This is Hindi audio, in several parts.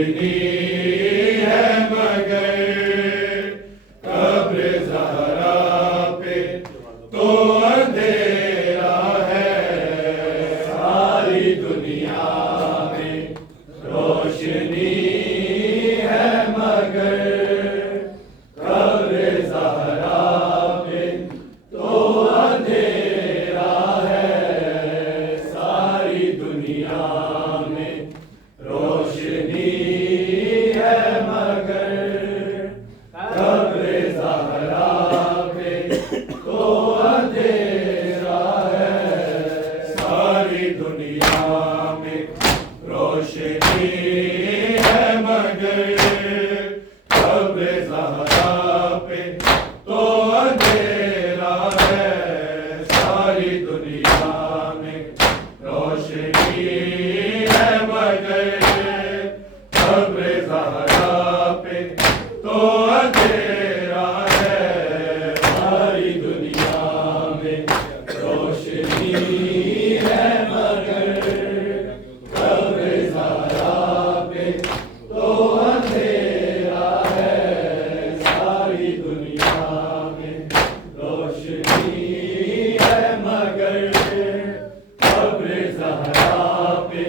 रोशनी है मगर कब्र ज़हरा पे तो अंधेरा है। सारी दुनिया में रोशनी है मगर कब्र ज़हरा पे तो अंधेरा है। सारी दुनिया में रोशनी है मगर कब्र ज़हरा पे तो अंधेरा है। सारी दुनिया में रोशनी है मगर कब्र ज़हरा पे तो अंधेरा है। सारी दुनिया में रोशनी है मगर कब्र ज़हरा पे तो अंधेरा है। सारी दुनिया में रोशनी है मगर कब्र ज़हरा पे तो अंधेरा है। सारी दुनिया में रोशनी है मगर कब्र ज़हरा पे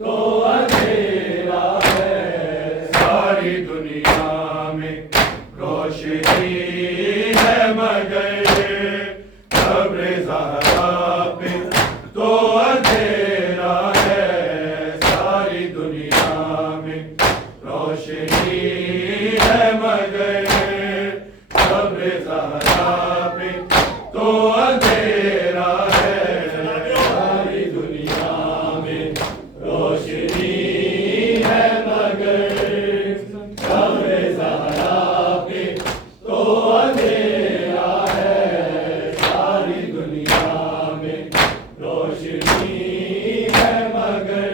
तो अंधेरा है। सारी दुनिया में रोशनी है मगर कब्र ज़हरा पे तो अंधेरा है। सारी दुनिया में रोशनी है मगर कब्र ज़हरा पे तो अंधेरा है। सारी दुनिया में रोशनी है मगर कब्र ज़हरा पे तो अंधेरा है। सारी दुनिया में रोशनी है मगर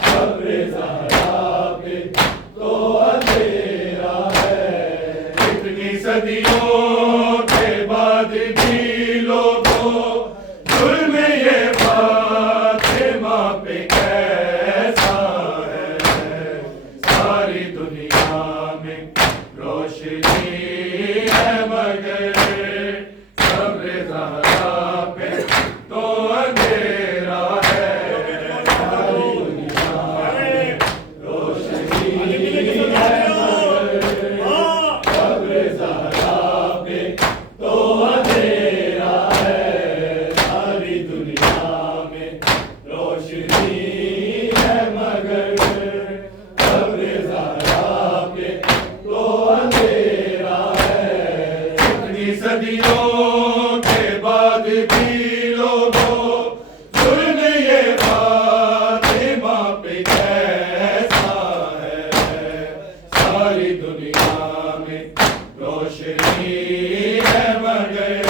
कब्र ज़हरा पे तो अंधेरा है। इतनी सदियों के बाद भी लोगों जुल्म ये फातिमा पे कैसा है। सारी दुनिया में रोशनी है मगर कब्र ज़हरा पे तो अंधेरा है। सारी दुनिया में रोशनी है मगर कब्र ज़हरा पे तो अंधेरा है। सारी दुनिया में रोशनी है मगर कब्र ज़हरा पे तो अंधेरा है। इतनी सदियों के बाद भी लोगों जुल्म ये फातिमा पे कैसा है। सारी दुनिया में रोशनी है मगर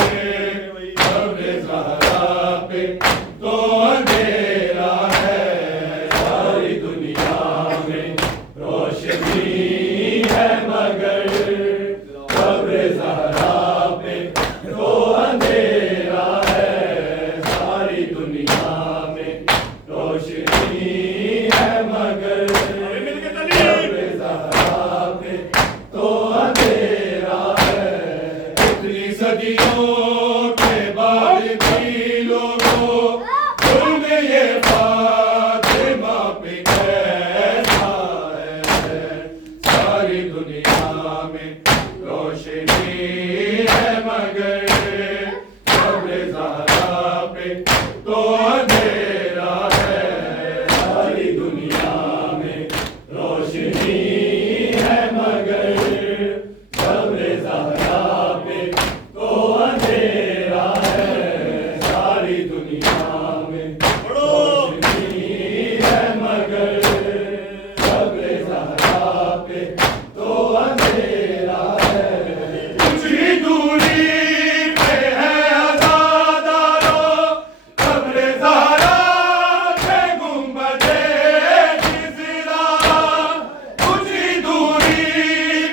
कब्र ज़हरा पे तो अंधेरा है। सारी दुनिया में रोशनी है मगर कब्र ज़हरा पे तो अंधेरा है। सारी दुनिया में रोशनी है मगर कब्र ज़हरा पे तो अंधेरा है। इतनी सदियों के बाद भी लोगों जुल्म ये फातिमा पे कैसा है। सारी दुनिया में रोशनी है मगर कब्र ज़हरा पे तो अंधेरा है। सारी दुनिया में रोशनी है मगर कब्र ज़हरा पे तो अंधेरा है। सारी दुनिया में रोशनी है मगर कब्र ज़हरा पे तो अंधेरा है। कुछ ही दूरी पे है आज़ादारो कब्र ज़हरा पे गुंबदे ख़िज़रा। कुछ ही दूरी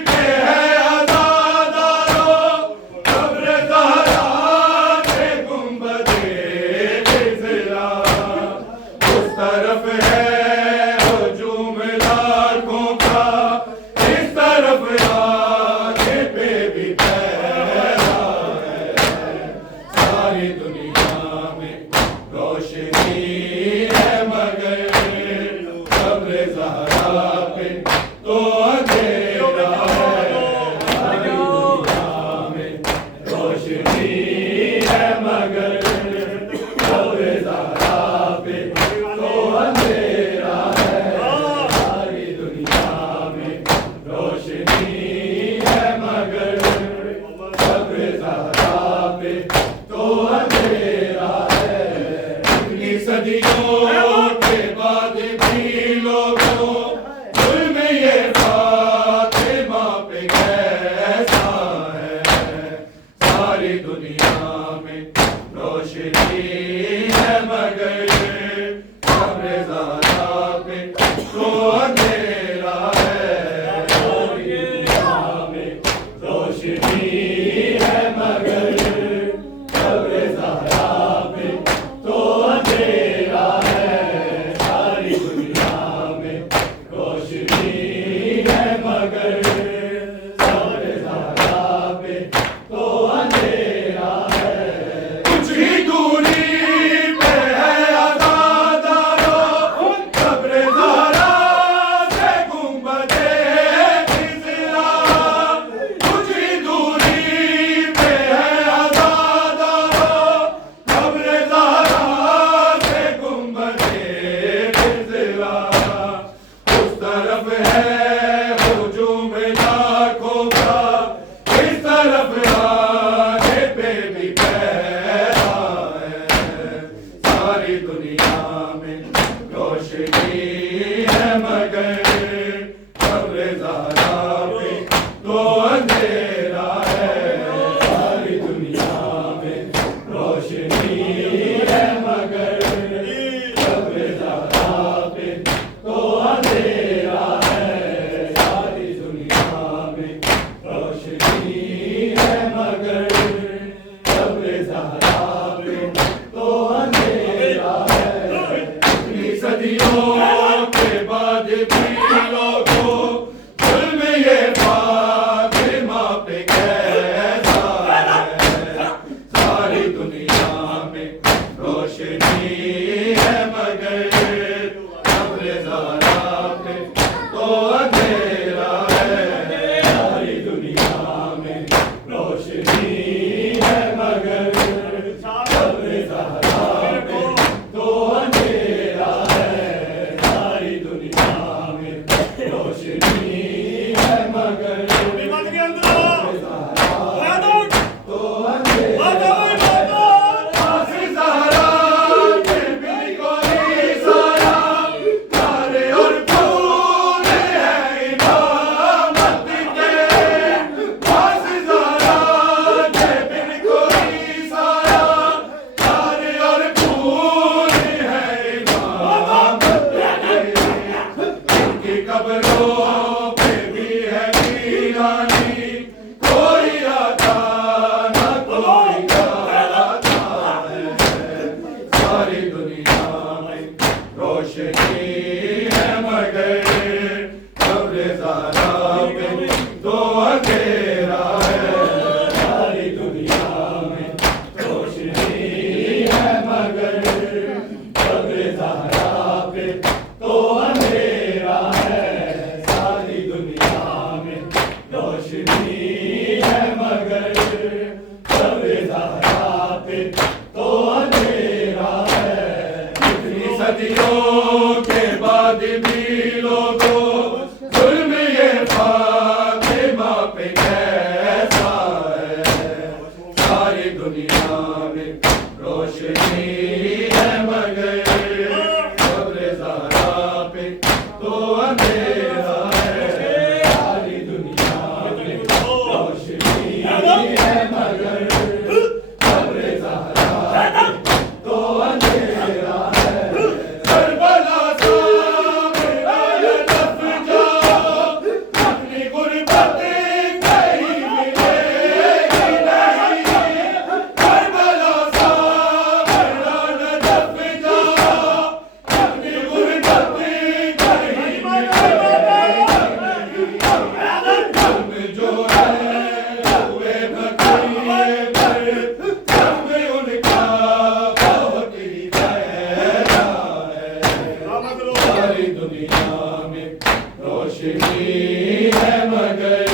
पे है आज़ादारो कब्र ज़हरा पे गुंबदे ख़िज़रा। उस तरफ है हुजूम लार कब्र ज़हरा पे तो अंधेरा है। सारी दुनिया में रोशनी है मगर कब्र ज़हरा पे तो अंधेरा है। सारी दुनिया में रोशनी है मगर कब्र ज़हरा पे तो अंधेरा है। कुछ ही दूरी पे है आज़ादारो कब्र ज़हरा से गुंबदे खिज़रा। कुछ ही दूरी पे है आज़ादारो कब्र ज़हरा से गुंबदे खिज़रा। उस तरफ है हुजूम लाखों का, इस तरफ आगे पे भी पैदा है। सारी दुनिया में रोशनी है मगर कब्र ज़हरा पे तो अंधेरा है। सारी दुनिया में रोशनी है मगर कब्र ज़हरा पे तो अंधेरा है। सारी दुनिया में रोशनी है मगर कब्र ज़हरा पे तो अंधेरा है। इतनी सदियों के बाद भी लोगों जुल्म ये फातिमा पे कैसा है। सारी दुनिया में रोशनी है मगर कब्र ज़हरा पे तो अंधेरा है। सारी दुनिया में रोशनी है मगर कब्र ज़हरा पे तो अंधेरा है। सारी दुनिया में रोशनी है मगर कब्र ज़हरा तो अंधेरा है। आसिफ़ ज़हरा के बिन कोई साया, तारे और फूल है इमामत के। आसिफ़ ज़हरा के बिन कोई साया, तारे और फूल है इमामत के। इनकी कब्रों पे भी है वीरानी, कोई आता ना कोई जाता है। सारी दुनिया में रोशनी है मगर कब्र ज़हरा पे तो अंधेरा है। सारी दुनिया में रोशनी है मगर कब्र ज़हरा पे तो अंधेरा है। सारी दुनिया में रोशनी है मगर कब्र ज़हरा पे तो अंधेरा है। इतनी सदियों के बाद भी लोगों जुल्म ये फातिमा पे कैसा है। सारी दुनिया में रोशनी है मगर कब्र ज़हरा पे तो अंधेरा है। सारी दुनिया में रोशनी है मगर कब्र ज़हरा पे तो अंधेरा है। करबला सा मेरा ये लफ जाओ, अपनी गुर्बत कहीं मिलेगी नहीं। करबला सा मेरा लफ जाओ, अपनी गुर्बत कहीं मिलेगी नहीं। हम जो है हुए भकीरे पर, हम उनका बहुत ही गहरा है। सारी दुनिया में रोशनी है मगर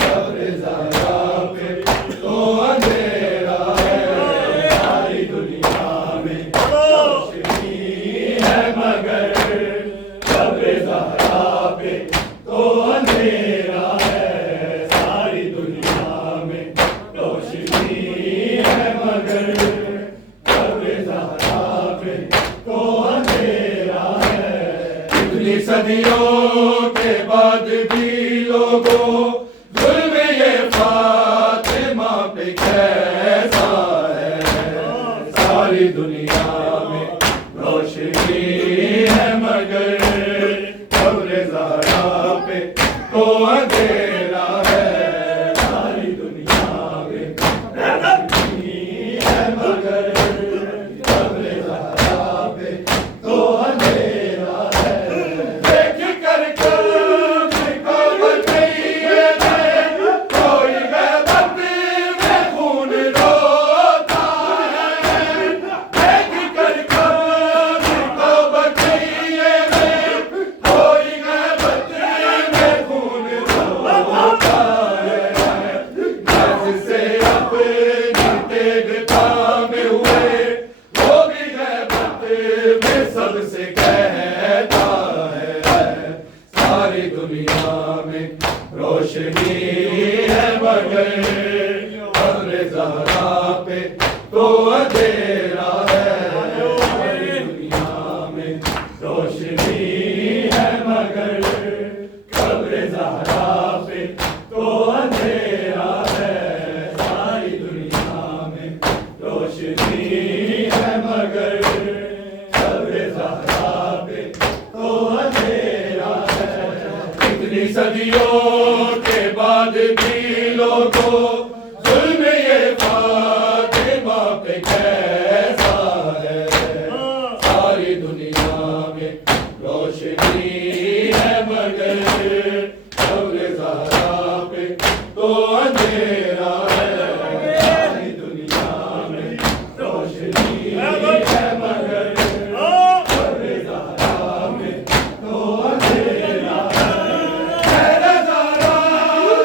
कब्र ज़हरा पे तो अंधेरा है। सारी दुनिया में रोशनी है मगर कब्र ज़हरा पे तो अंधेरा है। सारी दुनिया में रोशनी है मगर कब्र ज़हरा पे तो अंधेरा है। इतनी सदियों के बाद भी लोगों जुल्म ये फातिमा पे कैसा है। सारी दुनिया में रोशनी मगर कब्र ज़हरा पे तो अंधेरा है। सारी दुनिया में रोशनी है मगर कब्र ज़हरा पे तो अंधेरा है। देख कर कब्र को बचैये में कोई गैबत में खून रोता है। देख कर कब्र को बचैये में कोई गैबत में खून रोता है। जिससे अपनी तेग थामे हुए वो भी गैबत में सबसे कहता है। सारी दुनिया में रोशनी है मगर कब्र ज़हरा पे तो अंधेरा है। सारी दुनिया में रोशनी है मगर कब्र ज़हरा पे तो अंधेरा है। सारी दुनिया में रोशनी है मगर कब्र ज़हरा पे तो अंधेरा है। इतनी सदियों के बाद भी लोगों जुल्म ये फातिमा पे कैसा है। सारी दुनिया में रोशनी है मगर कब्र ज़हरा पे तो अंधेरा है। सारी दुनिया में रोशनी है मगर कब्र ज़हरा पे तो अंधेरा है। ज़हरा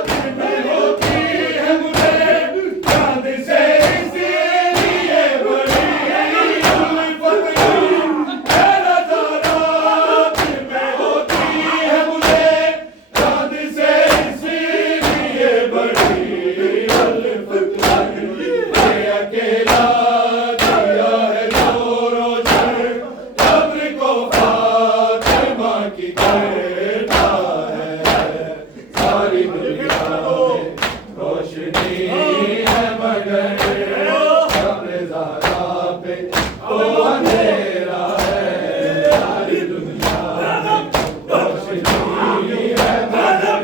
दिल में होती है मुझे चाँद से इसीलिए बड़ी उल्फत हुई। ज़हरा दिल में होती है मुझे चाँद से इसीलिए बड़ी उल्फत हुई। ये अकेला दिया है जो रोशन कब्र को फातिमा की करता है। सारी दुनिया में रोशनी है मगर कब्र ज़हरा पे तो अंधेरा है। सारी दुनिया में रोशनी है मगर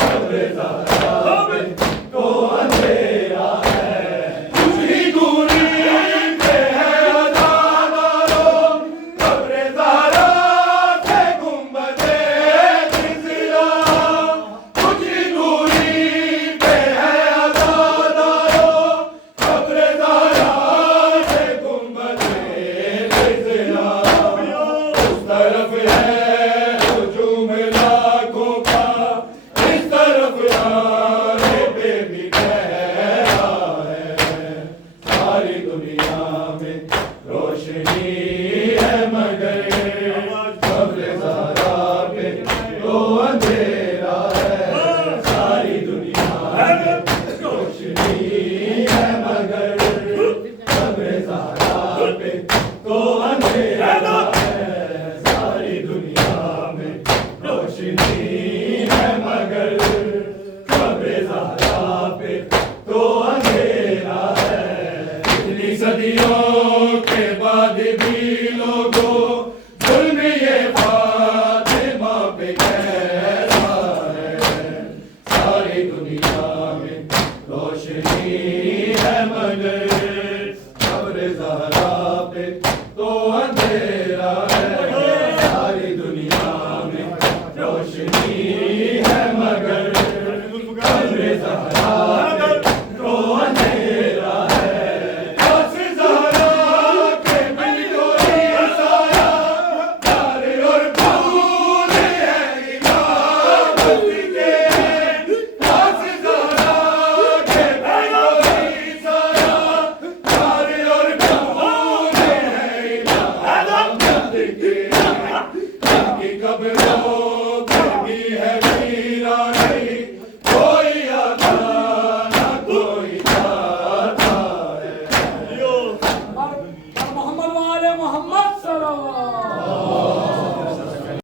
कब्र ज़हरा पे तो अंधेरा है। कुछ ही दूरी पे है अज़ादारों कब्र ज़हरा से गुंबदे खिज़रा। कुछ ही दूरी पे है अज़ादारों कब्र ज़हरा से गुंबदे खिज़रा। उस तरफ है